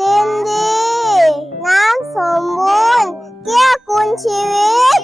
ดินดี น้ำสมบูรณ์ เกื้อกูลชีวิต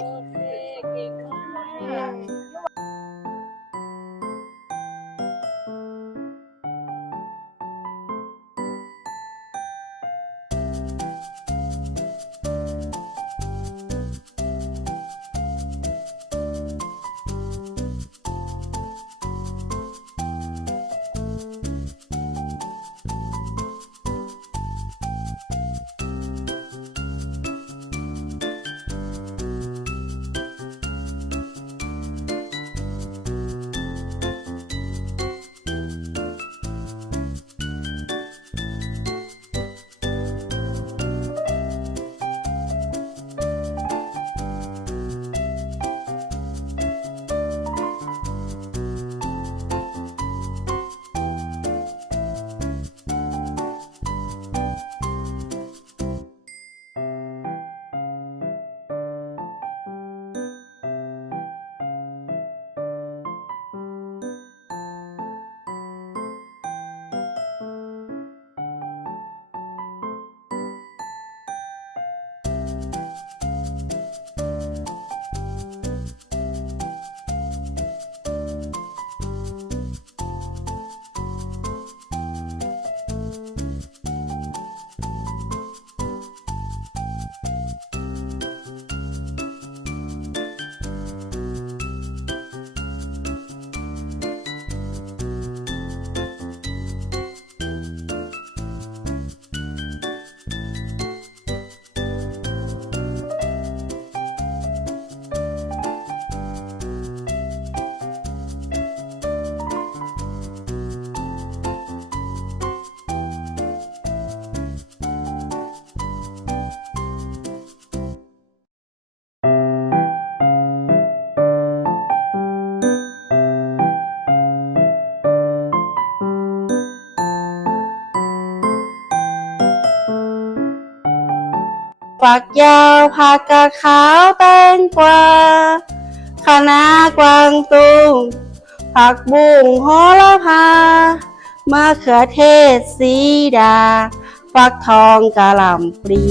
ฝักยาวผักกาดขาวแตงกวาคะน้ากวางตุ้งผักบุ้งโหระพามะเขือเทศสีดา ฟักทองกะหล่ำปลี